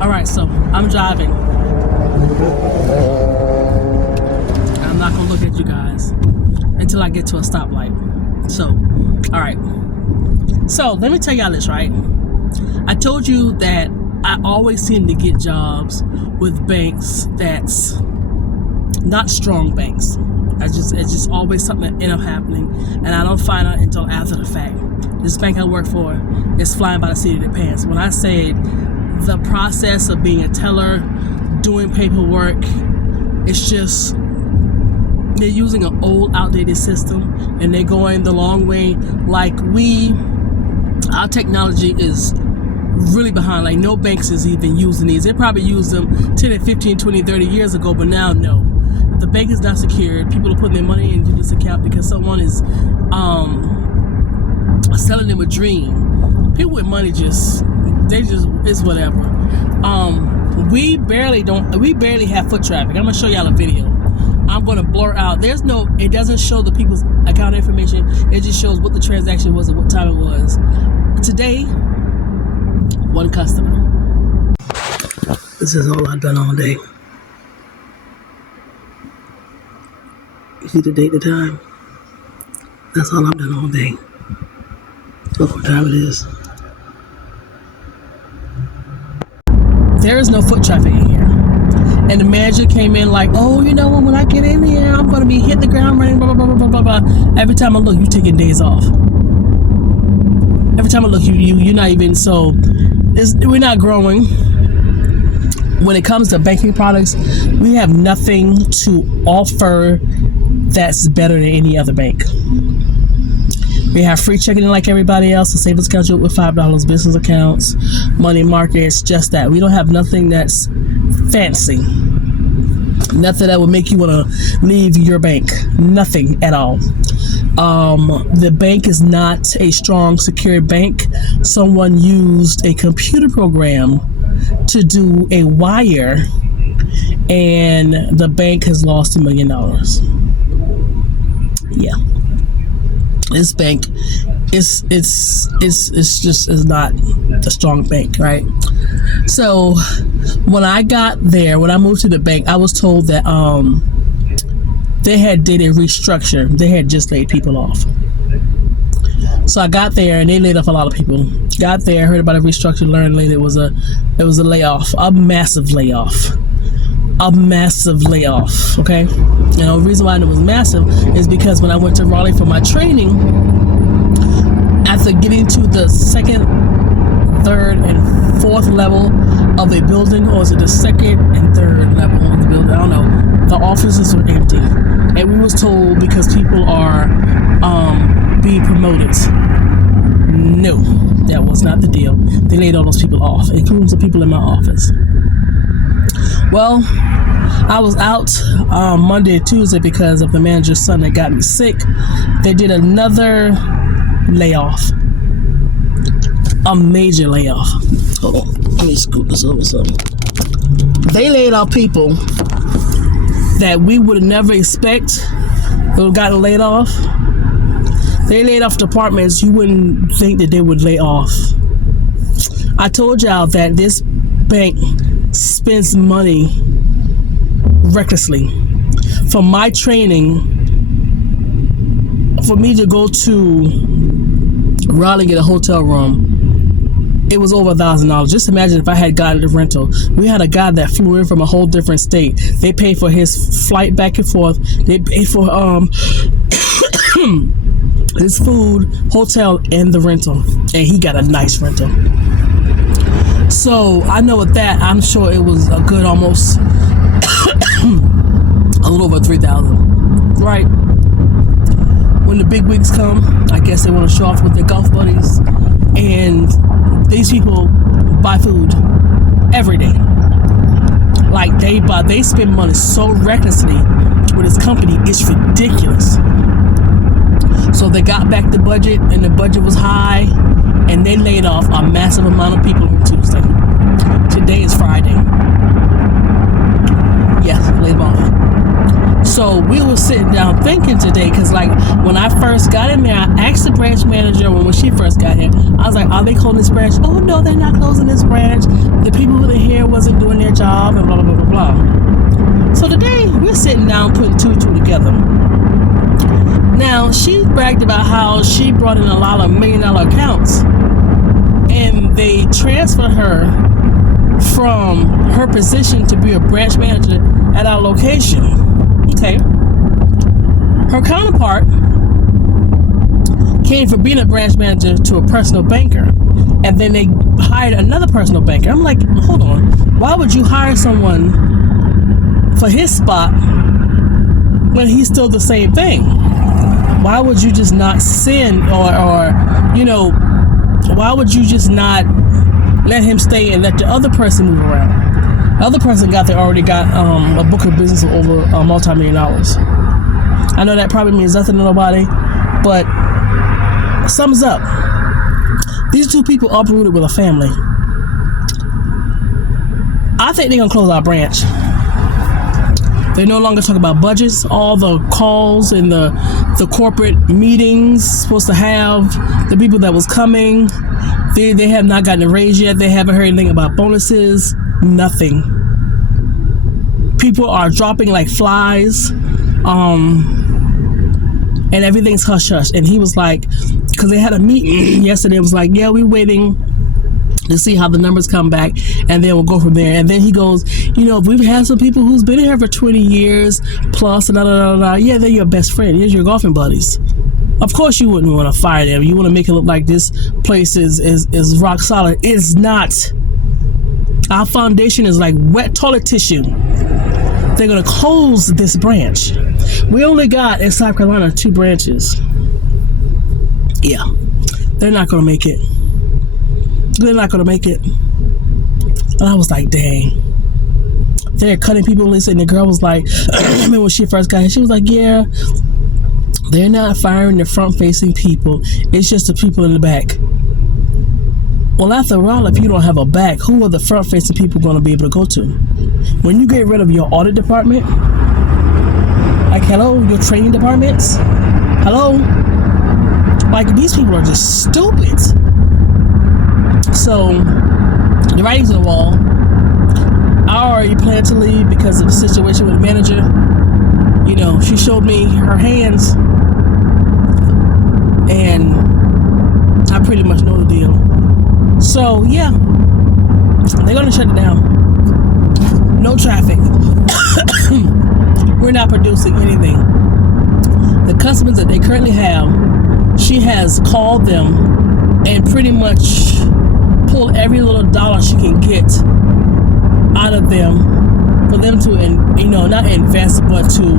All right, so I'm driving. I'm not gonna look at you guys until I get to a stoplight. So, all right. So let me tell y'all this, right? I told you that I always seem to get jobs with banks that's not strong banks. It's just always something that end up happening, and I don't find out until after the fact. This bank I work for is flying by the seat of their pants. When I said the process of being a teller, doing paperwork, it's just they're using an old, outdated system, and they're going the long way. Like our technology is really behind. Like no banks is even using these. They probably used them 10 and 15, 20, 30 years ago, but now no. The bank is not secured. People are putting their money into this account because someone is selling them a dream. People with money it's whatever. We barely have foot traffic. I'm gonna show y'all a video. I'm gonna blur out. It doesn't show the people's account information. It just shows what the transaction was and what time it was. Today, one customer. This is all I've done all day. You see the date, the time? That's all I've done all day. Look what time it is. There is no foot traffic in here. And the manager came in like, oh, you know what, when I get in here, I'm going to be hitting the ground running, blah, blah, blah, blah, blah, blah. Every time I look, you taking days off. Every time I look, you're not even, so we're not growing. When it comes to banking products, we have nothing to offer that's better than any other bank. We have free checking in like everybody else, a savings account with $5, business accounts, money markets, just that. We don't have nothing that's fancy. Nothing that would make you want to leave your bank. Nothing at all. The bank is not a strong, secure bank. Someone used a computer program to do a wire, and the bank has lost $1 million. Yeah. This bank is not a strong bank, right? So when I moved to the bank, I was told that they did a restructure. They had just laid people off. So I got there and they laid off a lot of people. Got there, heard about a restructure, learned later it was a layoff, a massive layoff. Okay? You know, the reason why it was massive is because when I went to Raleigh for my training, after getting to the second, third, and fourth level of a building, or is it the second and third level of the building? I don't know. The offices were empty. And we was told because people are being promoted. No, that was not the deal. They laid all those people off, including the people in my office. Well, I was out Monday and Tuesday because of the manager's son that got me sick. They did another layoff. A major layoff. Hold on, let me scoot this over something. They laid off people that we would have never expect would have gotten laid off. They laid off departments you wouldn't think that they would lay off. I told y'all that this bank spends money recklessly. For my training, for me to go to Raleigh and get a hotel room, it was over $1,000. Just imagine if I had gotten the rental. We had a guy that flew in from a whole different state. They paid for his flight back and forth. They paid for his food, hotel, and the rental. And he got a nice rental. So I know with that, I'm sure it was a good almost a little over $3,000. Right? When the big wigs come, I guess they want to show off with their golf buddies. And these people buy food every day. Like they spend money so recklessly with this company, it's ridiculous. So they got back the budget, and the budget was high, and they laid off a massive amount of people on Tuesday. Today is Friday. Yes, laid them off. So we were sitting down thinking today, because like when I first got in there, I asked the branch manager when she first got here, I was like, are they closing this branch? Oh no, they're not closing this branch. The people who are here wasn't doing their job and blah, blah, blah, blah, blah. So today, we're sitting down putting two and two together. Now, she bragged about how she brought in a lot of $1 million accounts, and they transferred her from her position to be a branch manager at our location. Okay. Her counterpart came from being a branch manager to a personal banker, and then they hired another personal banker. I'm like, hold on, why would you hire someone for his spot when he's still the same thing? Why would you just not send or why would you just not let him stay and let the other person move around? The other person already got a book of business of over multi-million-dollars. I know that probably means nothing to nobody, but sums up. These two people uprooted with a family. I think they're gonna close our branch. They no longer talk about budgets. All the calls and the corporate meetings supposed to have the people that was coming. They have not gotten a raise yet. They haven't heard anything about bonuses. Nothing. People are dropping like flies. And everything's hush hush. And he was like, because they had a meeting yesterday, it was like, yeah, we're waiting to see how the numbers come back, and then we'll go from there. And then he goes, if we've had some people who's been here for 20 years plus, yeah, they're your best friend. Here's your golfing buddies. Of course you wouldn't want to fire them. You want to make it look like this place is rock solid. It's not. Our foundation is like wet toilet tissue. They're going to close this branch. We only got in South Carolina 2 branches. Yeah, they're not going to make it. They're not going to make it. And I was like, dang. They're cutting people loose. And the girl was like, I mean, when she first got here, she was like, yeah, they're not firing the front-facing people. It's just the people in the back. Well, after all, if you don't have a back, who are the front-facing people going to be able to go to? When you get rid of your audit department, like, hello, your training departments, hello, like, these people are just stupid. So, the writing's on the wall. I already planned to leave because of the situation with the manager. She showed me her hands, and I pretty much know the deal. So, yeah, they're going to shut it down. No traffic. We're not producing anything. The customers that they currently have, she has called them and pretty much pulled every little dollar she can get out of them for them to, not invest, but to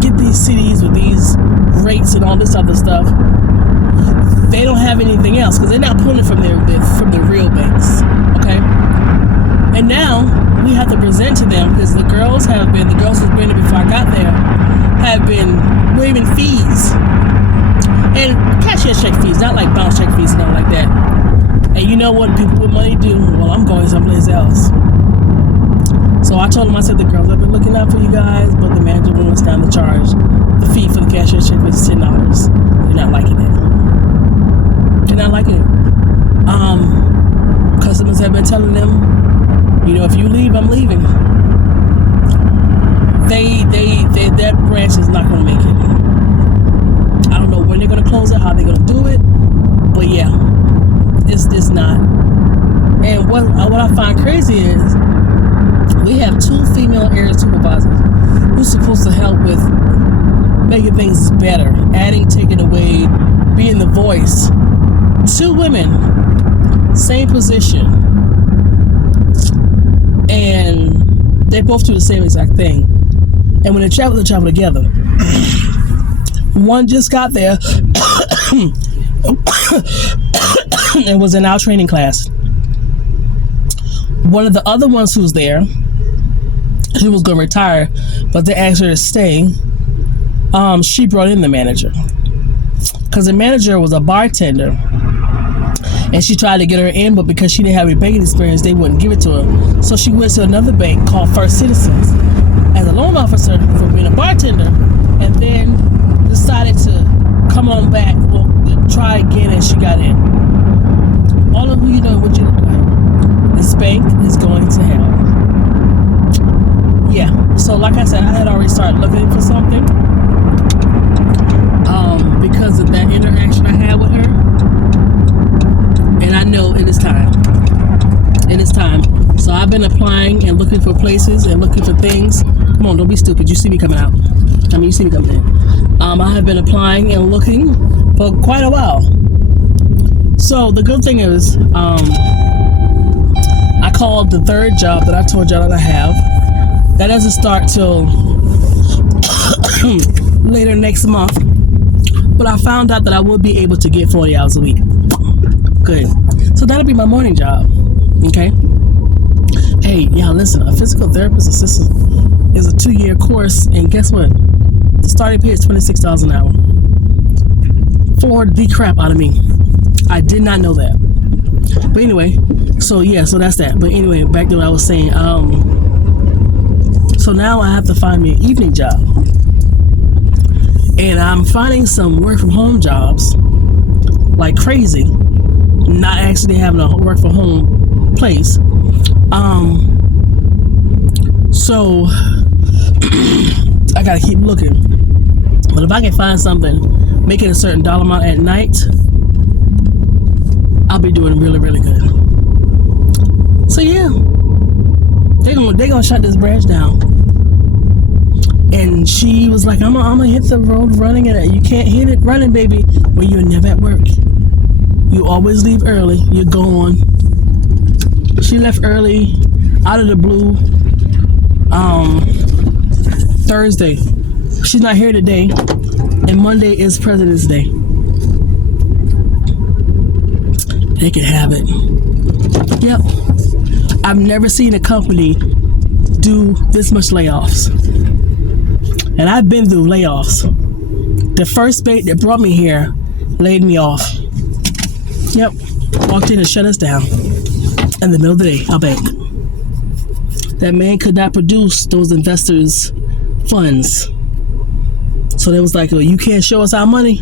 get these cities with these rates and all this other stuff. They don't have anything else because they're not pulling it from the real banks. Okay, and now we have to present to them because the girls who's been there before I got there have been waiving fees and cashier check fees, not like bounce check fees and all like that. And you know what people with money do? Well, I'm going someplace else. So I told them, I said, the girls have been looking out for you guys, but the manager won't us down to charge the fee for the cashier check is $10. They're not liking it. They're not liking it. Customers have been telling them, if you leave, I'm leaving. That branch is not going to make it. I don't know when they're going to close it, how they're going to do it, but yeah, it's not. And what I find crazy is we have 2 female area supervisors who's supposed to help with making things better, adding, taking away, being the voice. 2 women, same position, and they both do the same exact thing. And when they travel together. One just got there and was in our training class. One of the other ones who's there, she was going to retire, but they asked her to stay. She brought in the manager because the manager was a bartender. And she tried to get her in, but because she didn't have any banking experience, they wouldn't give it to her. So she went to another bank called First Citizens as a loan officer for being a bartender, and then decided to come on back, try again, and she got in. All of who you know what you look like. This bank is going to hell. So like I said, I had already started looking for something because of that interaction I had with her. And I know it is time. It is time. So I've been applying and looking for places and looking for things. Come on, don't be stupid. You see me coming out. I mean, you see me coming in. I have been applying and looking for quite a while. So the good thing is, I called the third job that I told y'all that I have. That doesn't start till later next month. But I found out that I will be able to get 40 hours a week. Good. So that'll be my morning job. Okay. Hey, y'all, listen. A physical therapist assistant is a 2-year course, and guess what? The starting pay is $26 an hour. For the crap out of me. I did not know that. But anyway, so that's that. But anyway, back to what I was saying. So now I have to find me an evening job, and I'm finding some work from home jobs like crazy. Not actually having a work from home place. So I gotta keep looking. But if I can find something making a certain dollar amount at night, I'll be doing really, really good. So yeah, they gonna shut this branch down. And she was like, I'm gonna hit the road running, and you can't hit it running, baby, when you're never at work. You always leave early. You're gone. She left early, out of the blue. Thursday. She's not here today, and Monday is President's Day. They can have it. Yep. I've never seen a company do this much layoffs. And I've been through layoffs. The first bank that brought me here laid me off. Yep. Walked in and shut us down. In the middle of the day, our bank. That man could not produce those investors' funds. So they was like, well, you can't show us our money.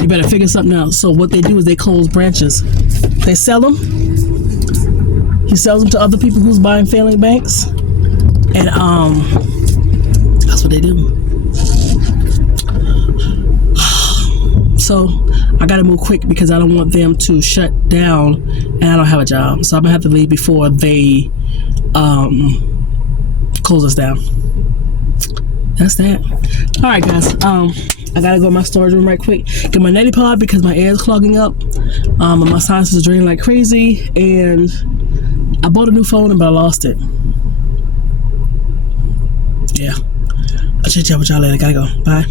You better figure something out. So what they do is they close branches. They sell them. He sells them to other people who's buying failing banks. And that's what they do. So I gotta move quick because I don't want them to shut down and I don't have a job. So I'm gonna have to leave before they close us down. That's that. All right, guys. I gotta go to my storage room right quick. Get my neti pod because my air is clogging up. And my sinuses are draining like crazy. And I bought a new phone, but I lost it. Yeah. I'll chat with y'all later. Gotta go. Bye.